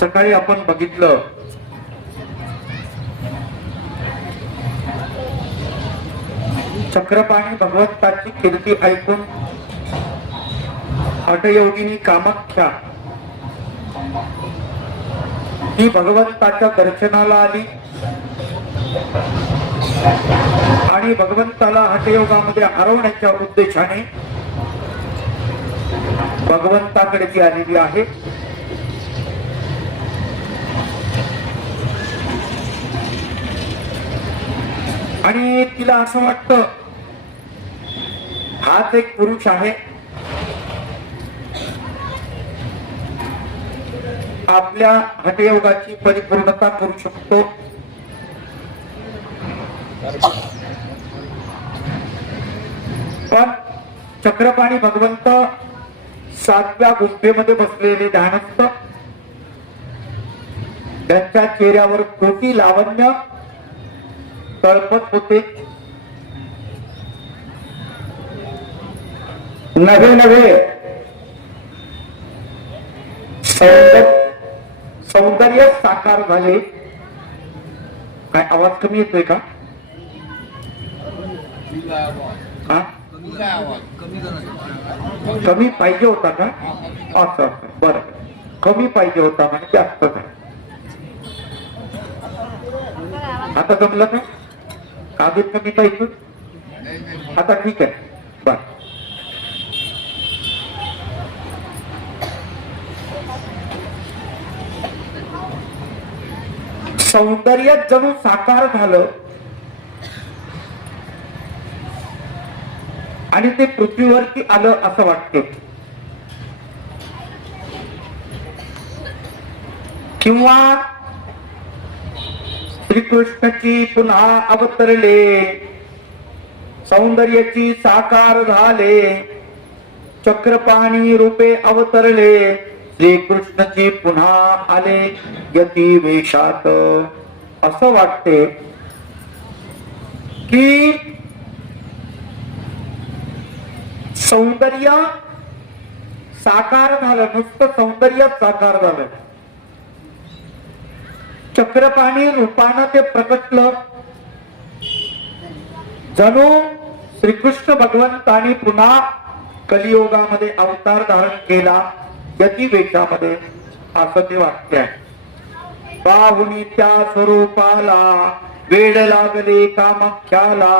सकाळी आपण बघितलं चक्रपाणी भगवंताची कीर्ती ऐकून हठयोगिनी कामाख्या ही भगवंताच्या दर्शनाला आली आणि भगवंताला हठयोगामध्ये हरवण्याच्या उद्देशाने भगवंताकडे ती आलेली आहे. आणि तिला असं वाटतं हाच एक पुरुष आहे, आपल्या हठयोगाची परिपूर्णता करू शकतो. पण चक्रपाणी भगवंत 7व्या गुंफेमध्ये बसलेले ध्यानस्थ, त्यांच्या चेहऱ्यावर कोटी लावण्य तळपत होते. नवे नवे सौंदर्य साकार झाले. काय आवाज कमी येतोय का? कमी पाहिजे होता का? असं बरं, कमी पाहिजे होता म्हणजे जास्त काय? आता जमलं का? कागद कमी पाहिजे आता? ठीक आहे, बर. सौंदर्य जणू साकार झालं आणि ते पृथ्वीवरती आलं असं वाटते. किंवा श्रीकृष्णाची पुन्हा अवतरले, सौंदर्याची साकार झाले, चक्रपाणी रूपे अवतरले, श्रीकृष्णाची पुन्हा आले यती वेशात. असं वाटते की सौंदर्य साकार झालं, नुसतं सौंदर्य साकार झालं. चक्रपाणी रूपानं ते प्रकटलं, जणू श्रीकृष्ण भगवंतानी पुन्हा कलियुगामध्ये अवतार धारण केला यती वेशामध्ये, असं ते वाक्य आहे. पाहुणी त्या स्वरूपाला वेड लागले कामाख्याला,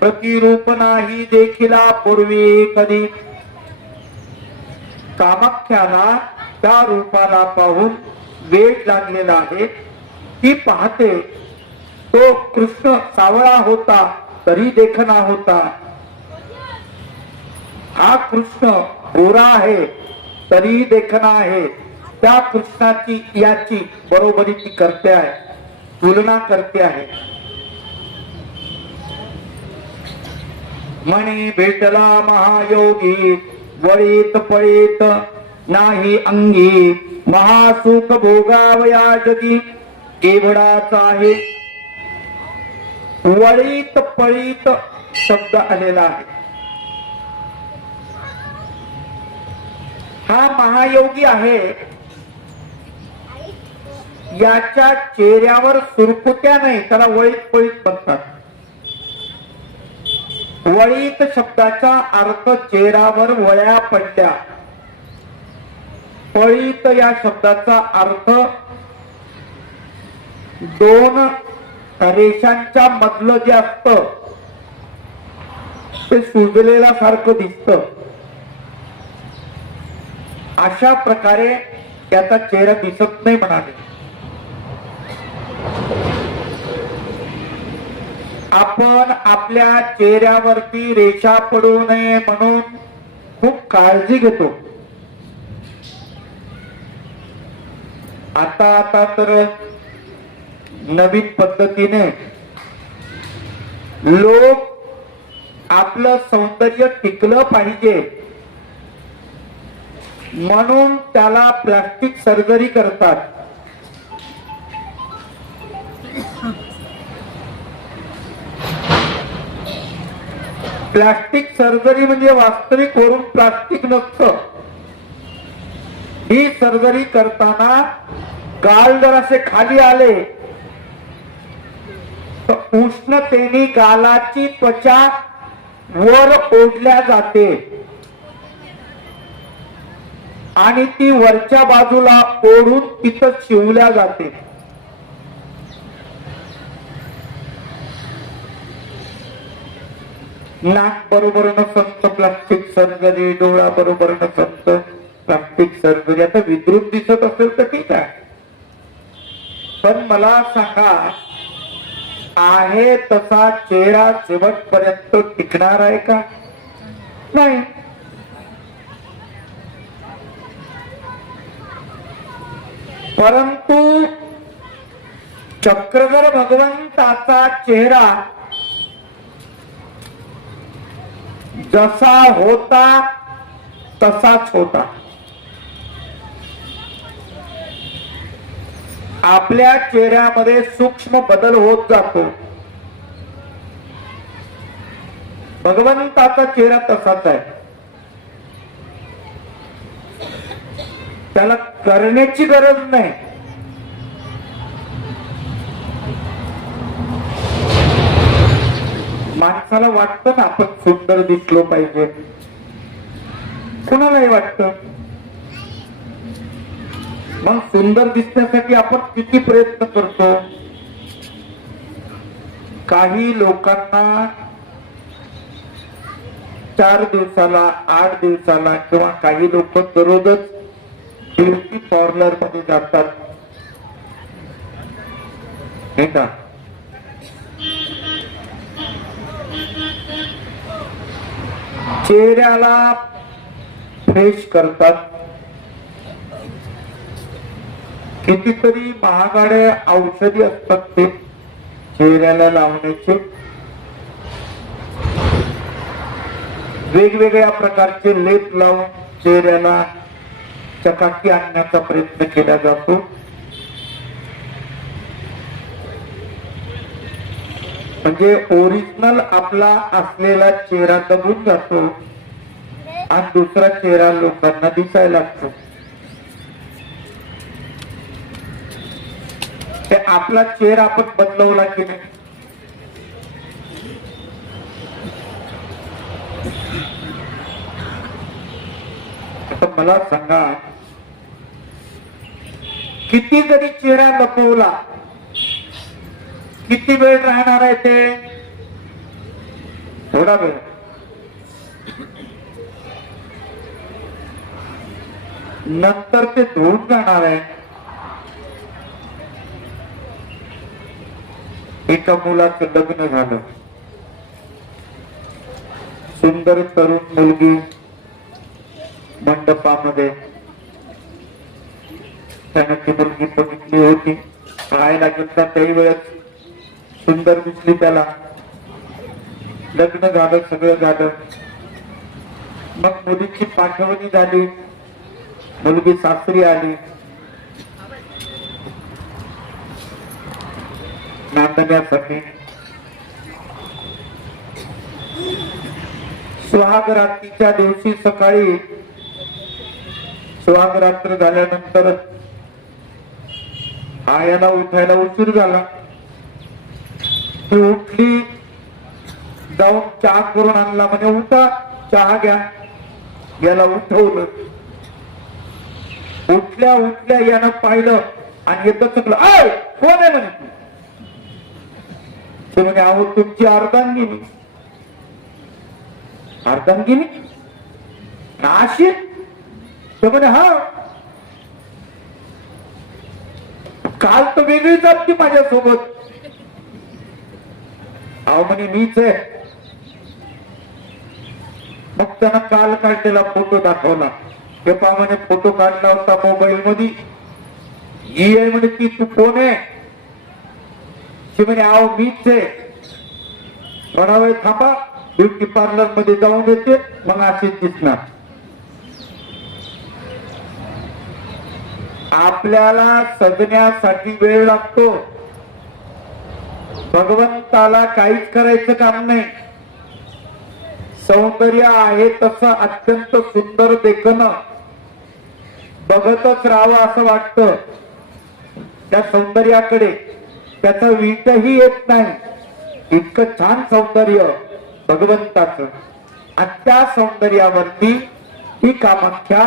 प्रतिरूप नाही देखिला पूर्वी कधी. कामाख्याला त्या रूपाला पाहून वेड लागलेला आहे. ती पाहते तो कृष्ण सावळा होता तरी देखना होता, हा कृष्ण गोरा आहे तरी देखना आहे. त्या कृष्णाची याची बरोबरी ती करते आहे, तुलना करते आहे. म्हणे भेटला महायोगी वळीत पळीत नाही अंगी, महासुख भोगावया जगी केवढाच आहे. वळीत पळीत शब्द आलेला आहे. हा महायोगी आहे, याच्या चेहऱ्यावर सुरकुत्या नाही, त्याला वळीत पळीत म्हणतात. वळीत शब्दाचा अर्थ चेहऱ्यावर वळ्या पडल्या. पळीत या शब्दाचा अर्थ दोन रेषांच्या मधलं जे असतं ते सुजलेला सारखं दिसतं. अशा प्रकारे त्याचा चेहरा दिसत नाही म्हणाले. आपण आपल्या चेहऱ्यावरती रेषा पडू नये म्हणून खूप काळजी घेतो. आता तर नवीन पद्धतीने लोक आपलं सौंदर्य टिकलं पाहिजे म्हणून त्याला प्लास्टिक सर्जरी करतात. प्लास्टिक सर्जरी म्हणजे वास्तविक वरून प्लास्टिक नसतं. ही सर्जरी करताना गाल जर असे खाली आले तर उष्णतेने गालाची त्वचा वर ओढल्या जाते आणि ती वरच्या बाजूला ओढून तिथं शिवल्या जाते. नाक बरोबर नसत प्लास्टिक सर्जरी, डोळा बरोबर नसत प्लास्टिक सर्जरी. आता विद्रुप दिसत असेल तर ठीक आहे, पण मला सांगा आहे तसा चेहरा शेवटपर्यंत टिकणार आहे का? नाही. परंतु चक्रधर भगवंताचा चेहरा जसा होता तसाच होता. आपल्या चेहऱ्यामध्ये सूक्ष्म बदल होत जातो. भगवंताचा चेहरा तसाच आहे. त्याला करण्याची गरज नाही. माणसाला वाटतं ना आपण सुंदर दिसलो पाहिजे, कुणालाही वाटतं. मग सुंदर दिसण्यासाठी आपण किती प्रयत्न करतो. काही लोकांना 4 दिवसाला 8 दिवसाला किंवा काही लोक दररोजच ब्युटी पार्लर मध्ये जातात, हे का? चेहऱ्याला फ्रेश करतात. कितीतरी महागड्या औषधी असतात ते चेहऱ्याला लावण्याचे. वेगवेगळ्या प्रकारचे लेप लावून चेहऱ्याला चकाकी आणण्याचा प्रयत्न केला जातो. म्हणजे ओरिजिनल आपला असलेला चेहरा दबून जातो आणि दुसरा चेहरा लोकांना दिसायला लागतो. ते आपला चेहरा आपण बदलवला की नाही? आता मला सांगा, किती जरी चेहरा लपवला किती वेळ राहणार आहे ते? थोडा वेळ. नंतर ते धुवून जाणार आहे. एका मुलाचं लग्न झालं, सुंदर तरुण मुलगी मंडपामध्ये. त्यानं ती मुलगी बघितली होती, पाहायला घेतला, त्याही वेळेस सुंदर दिसली त्याला. लग्न झालं, सगळं झालं. मग मुलीची पाठवणी झाली, मुलगी सासरी आली नांदण्यासाठी. सुहागरात्रीच्या दिवशी सकाळी सुहागरात्र झाल्यानंतर आयाला उठायला उशीर झाला. ती उठली, जाऊन चहा करून आणला. म्हणजे उठा, चहा घ्या. याला उठवलं. उठल्या उठल्या यानं पाहिलं आणि येतं चुकलं. कोण आहे म्हणे? ते म्हणे, अहो तुमची अर्धांगिनी. अर्धांगिनी नाशी? ते म्हणे, हा, काल तर वेगळी जात ती माझ्यासोबत. अहो म्हणे, मीच आहे. मग त्यांना काल काढलेला फोटो दाखवला. ते पहा म्हणे, फोटो काढला होता मोबाईल मध्ये. ही आहे म्हणे ती. तू कोण आहे? ती म्हणे, अहो मीच आहे. थोडा वेळ थांबा, ब्युटी पार्लर मध्ये जाऊन येते, मग अशीच दिसणार. आपल्याला सजण्यासाठी वेळ लागतो. भगवंताला काहीच करायचं काम नाही. सौंदर्य आहे तसं अत्यंत सुंदर देखणं, बघतच राहावं असं वाटतं. त्या सौंदर्याकडे त्याचा वीटही येत नाही, इतकं छान सौंदर्य भगवंताचं. आणि त्या सौंदर्यावरती ही कामाख्या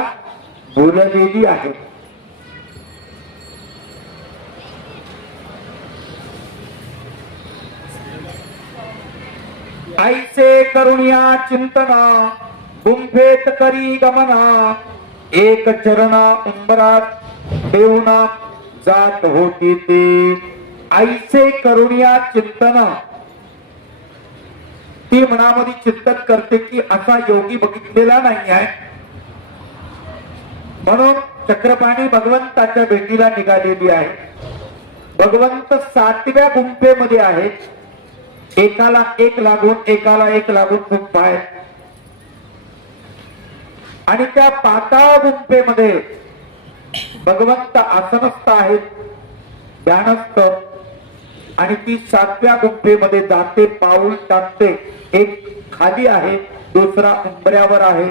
बोललेली आहे. ऐसे करुणिया चिंतना गुंफेत करी गमना, एक चरणा उंबरात ठेवूना जात होती ते. ऐसे करुणिया चिंतना, ती मनामध्ये चिंतन करते की असा योगी बघितलेला नाही आहे, म्हणून चक्रपाणी भगवंताच्या भेटीला निघालेली आहे. भगवंत 7व्या गुंफेमध्ये आहेत, एकाला एक लागून गुंफा आहेत. आणि त्या पाताळ गुंफेमध्ये भगवंत आसनस्थ आहेत, ध्यानस्थ. आणि ती 7व्या गुंफेमध्ये जाते, पाऊल टाकते. एक खाली आहे, दुसरा उंबऱ्यावर आहे.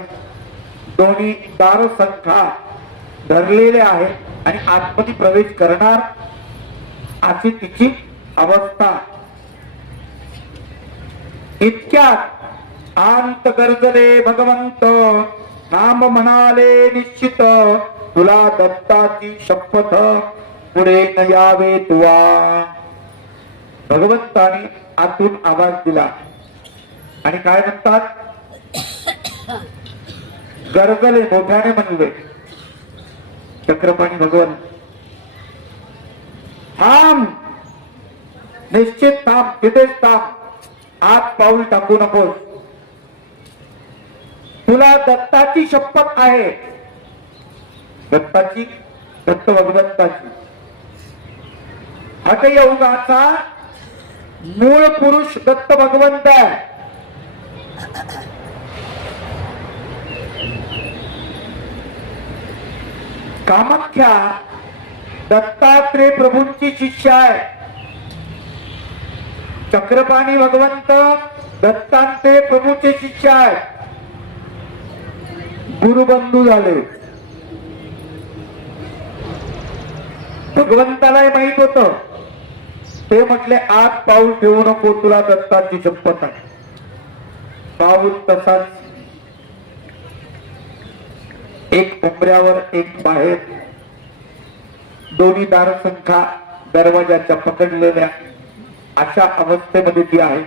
दोन्ही दार संख्या धरलेले आहे आणि आतमध्ये प्रवेश करणार अशी तिची अवस्था. इतक्यात अंत गरजले भगवंत, नाम म्हणाले निश्चित, तुला दत्ताची शपथ पुढे न यावे तुवा. भगवंताने आतून आवाज दिला आणि काय म्हणतात, गरजले, मोठ्याने म्हणले. चक्रपाणी भगवंत, थांब, निश्चित थांब, तिथेच थांब, आत पाऊल टाकू नकोस. तुला दत्ताची शपथ आहे. दत्ताची, दत्त भगवंताची. हठयोगाचा मूळ पुरुष दत्त भगवंत आहे. कामाख्या दत्तात्रेय प्रभूंची शिष्य आहे. चक्रपाणी भगवंत दत्तात्रेय प्रभूचे शिष्य आहे. गुरुबंधू झाले. भगवंतालाही माहित होत. ते म्हटले आत पाऊल ठेवू नको, तुला दत्ताची शपथ आहे. पाऊल तसाच, एक उंबऱ्यावर एक बाहेर, दोन्ही दारसंख्या दरवाजाच्या पकडलेल्या अशा अवस्थेमध्ये ती आहे.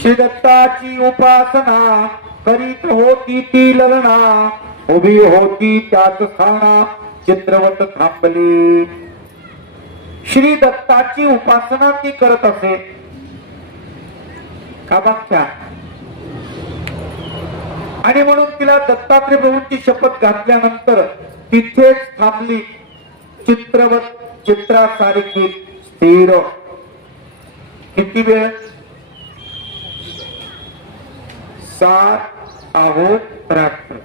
श्री दत्ताची उपासना करीत होती ती ललना, उभी होती त्याच स्थाना चित्रवत थांबली. श्री दत्ताची उपासना ती करत असे. कामाख्या, आणि म्हणून तिला दत्तात्रेय प्रभूंची शपथ घातल्यानंतर तिथेच थांबली, चित्रवत, चित्रासारखी स्थिर. किती वेळ? 7 अहोरात्र,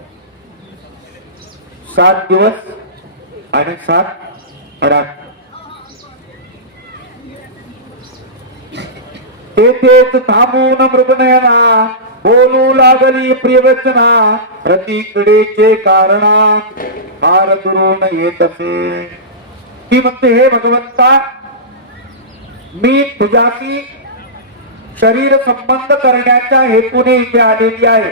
7 दिवस आणि 7 रात्र. तेथेच थांबून मृगनयना बोलू लागली प्रियवचना, प्रतीकडेचे कारणा फार दुरून येत असे. ती म्हणते, हे भगवंता, मी तुझ्याशी शरीर संबंध करण्याच्या हेतूने इथे आलेली आहे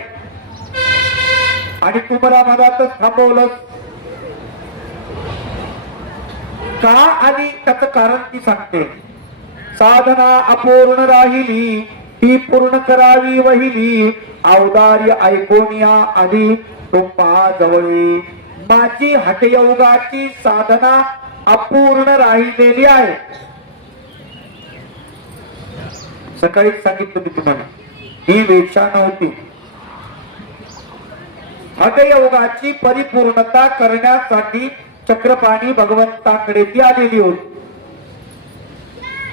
आणि तू मला मधातच थांबवलंस का? आणि त्याचं कारण ती सांगते. साधना अपूर्ण राहिली, ती पूर्ण करावी वहिली, औदार्य ऐकोनिया आधी तुम्हा जवळी. माझी हठयोगाची साधना अपूर्ण राहिलेली आहे. सकाळीच सांगितलं मी तुम्हाला, ही वेक्षा नव्हती. हठयोगाची परिपूर्णता करण्यासाठी चक्रपाणी भगवंताकडे ती आलेली होती.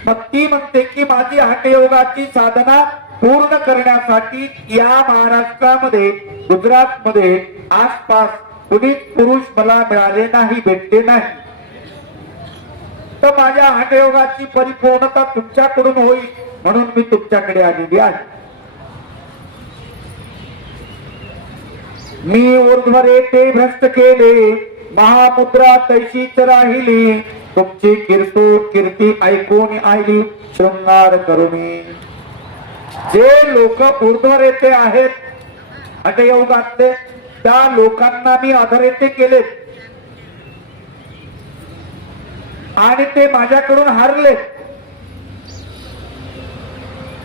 मग ती म्हणते की माझी हठयोगाची साधना पूर्ण करण्यासाठी या महाराष्ट्रामध्ये, गुजरात मध्ये आसपास कुणीच पुरुष मला मिळाले नाही, भेटले नाही. तर माझ्या हठयोगाची परिपूर्णता तुमच्याकडून होईल म्हणून मी तुमच्याकडे आलेली आहे. मी ऊर्ध्वरे ते भ्रष्ट केले, महामुद्रा तैशीच राहिली, तुमची कीर्ती ऐकून आली शृंगार करुणी. जे लोक ऊर्ध्वरेते आहेत हठयोगातले, त्या लोकांना मी अधरेते केले आणि ते माझ्याकडून हारले.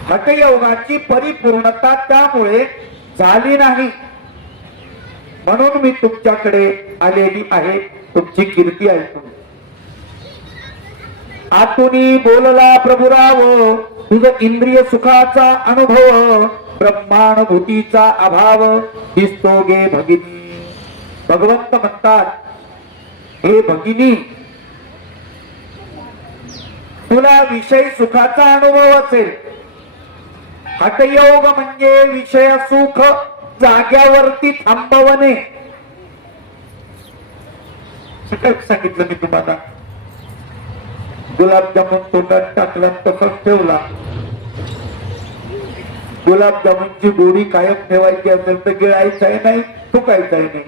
हठयोगाची परिपूर्णता त्यामुळे झाली नाही, म्हणून मी तुमच्याकडे आलेली आहे तुमची कीर्ती ऐकून. आतुनी बोलला प्रभुराव, तुझ इंद्रिय सुखाचा अनुभव, ब्रह्मानुभूतीचा अभाव दिसतो गे भगिनी. भगवंत म्हणतात, हे भगिनी, तुला विषय सुखाचा अनुभव असेल. हठयोग म्हणजे विषय सुख जाग्यावरती थांबवणे. सांगितलं मी तुम्हाला, गुलाबजामुन तोंडात टाकला तसंच ठेवला. गुलाबजामुनची गोडी कायम ठेवायची असेल तर गिळायचं नाही, फुकायचं नाही.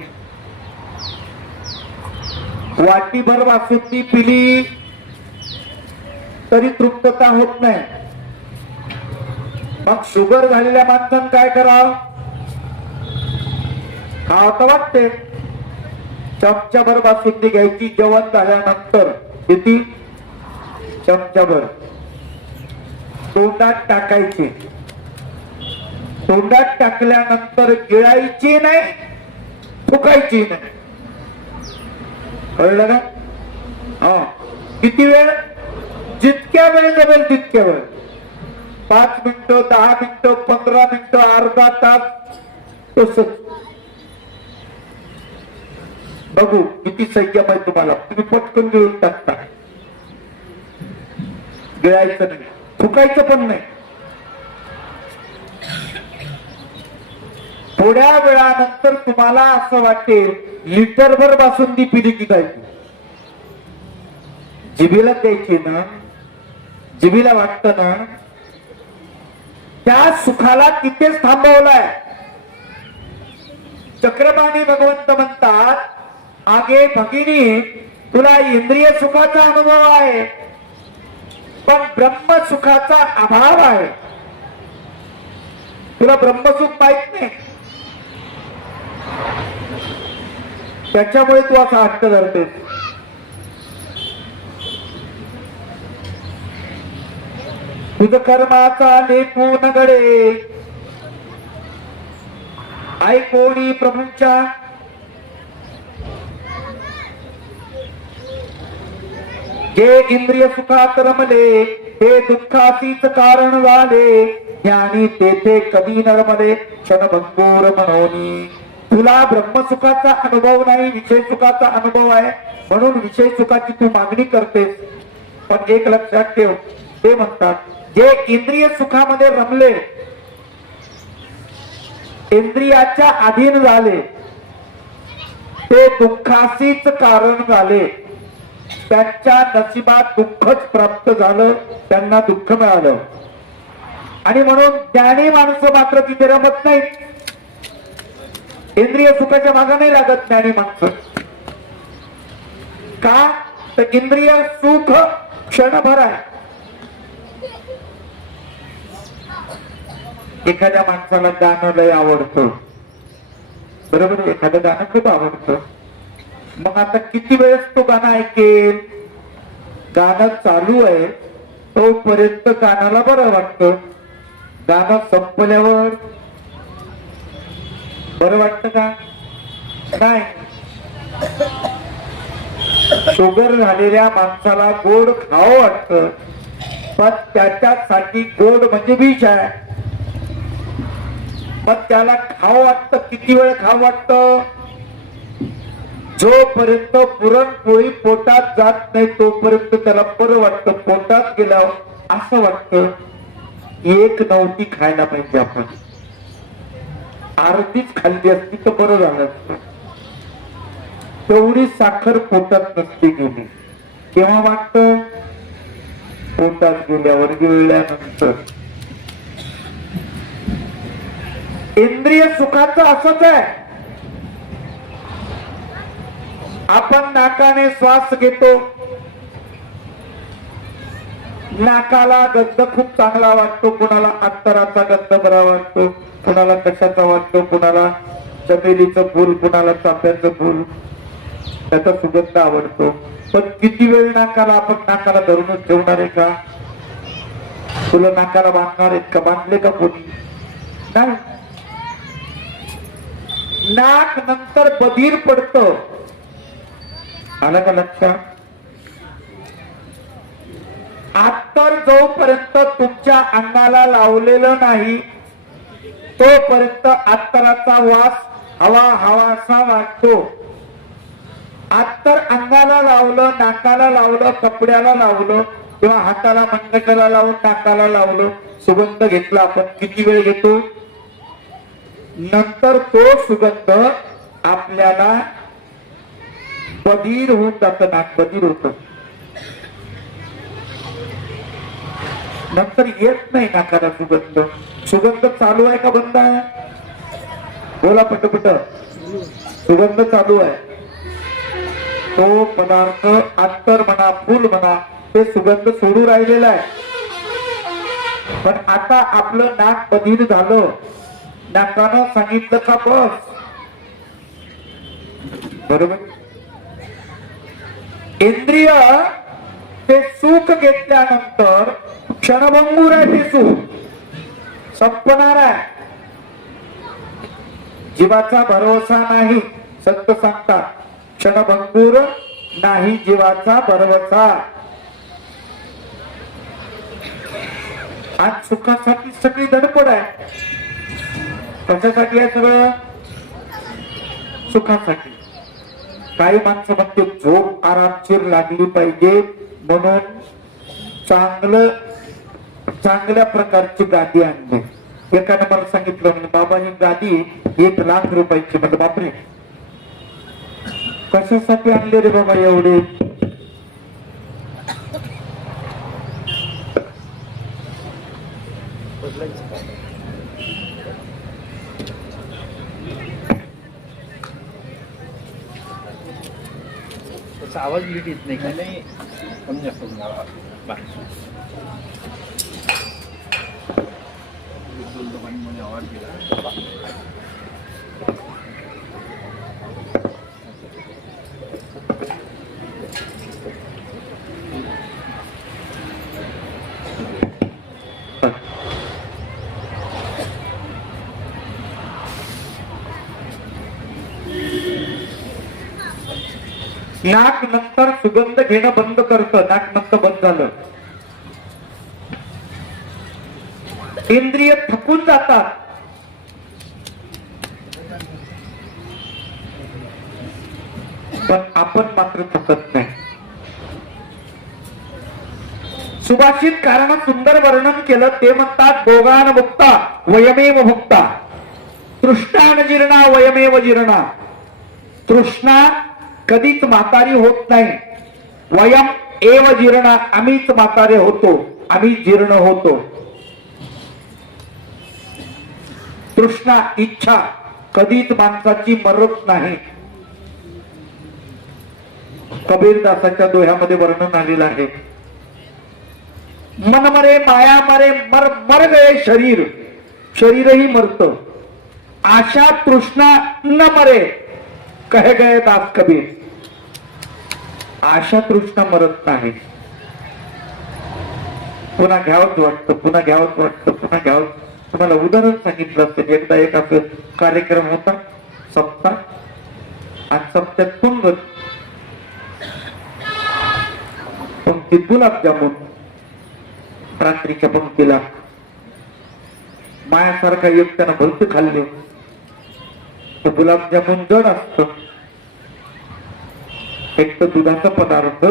वाटीभर बासुंदी पिली तरी तृप्तता होत नाही. मग शुगर झालेल्या माणसानं काय करावं? खावं तर वाटते, चमचाभर बासुंदी घ्यायची. जेवण झाल्यानंतर किती? चमचाभर तोंडात टाकायची. तोंडात टाकल्यानंतर गिळायची नाही, फुकायची नाही. कळलं का? हा. किती वेळ? जितक्या वेळ जमेल तितक्या वेळ. 5 मिनिटं, 10 मिनिटं, 15 मिनिटं, अर्धा तास, तसंच. बघू किती संयम आहे तुम्हाला. तुम्ही पटकन गिळून टाकता. गिळायचं नाही, फुकायचं पण नाही. थोड्या वेळानंतर तुम्हाला असं वाटेल लिटरभर बासुंदी पिली की काय. जिभेला द्यायची ना, जिभेला वाटत ना, त्या सुखाला तिथेच थांबवलाय. चक्रपाणी भगवंत म्हणतात, आगे भगिनी, तुला इंद्रिय सुखाचा अनुभव आहे, पण ब्रह्म सुखाचा अभाव आहे. तुला ब्रह्मसुख माहित नाही, त्याच्यामुळे तू असा हट्ट धरतेस. तुझ कर्माचा लेपून गडे, ऐकोणी प्रभूंच्या जे इंद्रिय सुखात रमले, ते दुःखाचीच कारण झाले. ज्ञानी तेथे कधी नरमले, क्षणभंगूर म्हणून. तुला ब्रह्मसुखाचा अनुभव नाही, विषय सुखाचा अनुभव आहे, म्हणून विषय सुखाची तू मागणी करतेस. पण एक लक्षात ठेव, ते म्हणतात, जे इंद्रिय सुखामध्ये रमले, इंद्रियाच्या अधीन झाले, ते दुःखाचीच कारण झाले. त्यांच्या नशिबात दुःखच प्राप्त झालं, त्यांना दुःख मिळालं. आणि म्हणून ज्ञानी माणसं मात्र तिथे रमत नाहीत. इंद्रिय सुखाच्या मागे नाही लागत ज्ञानी माणसं. का? तर इंद्रिय सुख क्षणभर आहे. एखाद्या माणसाला गाणं लय आवडतं, बरोबर? एखादं गाणं खूप आवडतं. मग आता किती वेळेस तो गाणं ऐकेल? गाणं चालू आहे तोपर्यंत कानाला बरं वाटतं. गाणं संपल्यावर बरं वाटतं का? नाही. शुगर झालेल्या माणसाला गोड खावं वाटतं, पण त्याच्यासाठी गोड म्हणजे विष आहे. मग त्याला खावं वाटतं. किती वेळ खावं वाटतं? जोपर्यंत पुरणपोळी पोटात जात नाही तोपर्यंत त्याला बरं वाटतं. पोटात गेल्यावर असं वाटतं एक नव्हती खायला पाहिजे, आपण अर्धीच खाल्ली असती तर बरं झालं असतं. तेवढी साखर पोटात नसती गेली. केव्हा वाटतं? पोटात गेल्यावर, गिळल्यानंतर. इंद्रिय सुखाचं असंच आहे. आपण नाकाने श्वास घेतो, नाकाला गंध खूप चांगला वाटतो, कुणाला अत्तराचा गंध बरा वाटतो, कुणाला कशाचा वाटतो, कुणाला चमेलीचं फूल, कुणाला चाफ्याचं फूल, त्याचा सुगंध आवडतो. पण किती वेळ नाकाला आपण नाकाला धरूनच ठेवणार आहे का? तुला नाकाला बांधणार आहेत का? बांधले का कोणी? नाही. नाक नंतर बधीर पडत. आलं का लक्षात? अत्तर जोपर्यंत तुमच्या अंगाला लावलेलं नाही तोपर्यंत अत्तराचा वास हवा हवासा वाटतो. अत्तर अंगाला लावलं, नाकाला लावलं, कपड्याला लावलं किंवा हाताला मनगटाला लावून नाकाला लावलं, सुगंध घेतला. आपण किती वेळ घेतो? नंतर तो सुगंध आपल्याला बधीर होऊन जातं, नाक बधीर होतं. नंतर येत नाही नाकाला सुगंध. सुगंध चालू आहे का बंद आहे? बोला पटपट. सुगंध चालू आहे. तो पदार्थ अत्तर म्हणा, फूल म्हणा, ते सुगंध सोडू राहिलेला आहे. पण आता आपलं नाक बधीर झालं, नाकानं सांगितलं का बस. बरोबर. इंद्रिय ते सुख घेतल्यानंतर क्षणभंगूर आहे, ते सुख संपणार आहे. जीवाचा भरोसा नाही. संत सांगतात क्षणभंगूर नाही जीवाचा भरवसा. आज सुखासाठी सगळी धडपड आहे. कशासाठी आहे सगळं? सुखासाठी. काही माणसं म्हणते झोप आरामशीर लागली पाहिजे म्हणून चांगल्या प्रकारची गादी आणली. एकाने मला सांगितलं, म्हणजे बाबा ही गादी 1,00,000 रुपयाची. म्हणजे बापरे, कशासाठी आणले रे बाबा एवढे? आवाज नीट येत नाही का? नाही कमी जास्त आवाज गेला. नाक नंतर सुगंध घेणं बंद करतं. नाक नंतर बंद झालं, इंद्रिय थकून जातात. पण आपण मात्र थकत नाही. सुभाषित कारण सुंदर वर्णन केलं. ते म्हणतात भोगान मुक्ता वयमेव भुक्ता, तृष्णान जीर्णा वयमेव जीर्णा. तृष्णा कधीच म्हातारी होत नाही. वयम एव जीर्णा, आम्हीच म्हातारे होतो, आम्ही जीर्ण होतो. तृष्णा इच्छा कधीच माणसाची मरत नाही. कबीरदासाच्या दोह्यामध्ये वर्णन आलेलं आहे. मन मरे माया मरे, मर गए शरीर, शरीरही मरत. आशा तृष्णा न मरे, कहे गए दास कबीर. आशा तृष्णा मरत नाही. पुन्हा घ्यावंच वाटतं, पुन्हा घ्यावंच वाटतं, पुन्हा घ्यावं. तुम्हाला उदाहरण सांगितलं असेल. एकदा एक असं कार्यक्रम होता सप्ताह, आणि सप्त्यात पुंगत पंक्तीत गुलाबजामुन. रात्रीच्या पंक्तीला मायासारखा एक त्यानं भलते खाल्ले. तर गुलाबजामुन जड असत. एक तर दुधाचा पदार्थ,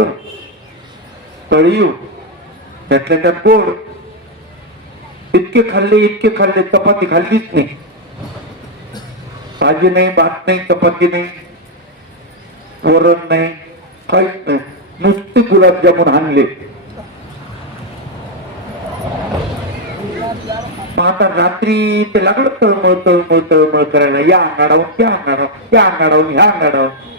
तळीव, त्यातल्या त्यात गोड. इतके खाल्ले, चपाती खाल्लीच नाही. भाजी नाही, भात नाही, चपाती नाही, वरण नाही, काहीच नाही. नुसते गुलाबजामुन आणले. आता रात्री ते लागलं तळमळ करायला. या अंगाडावून त्या अंगाडावून, त्या अंगाडावून ह्या अंगाडावून.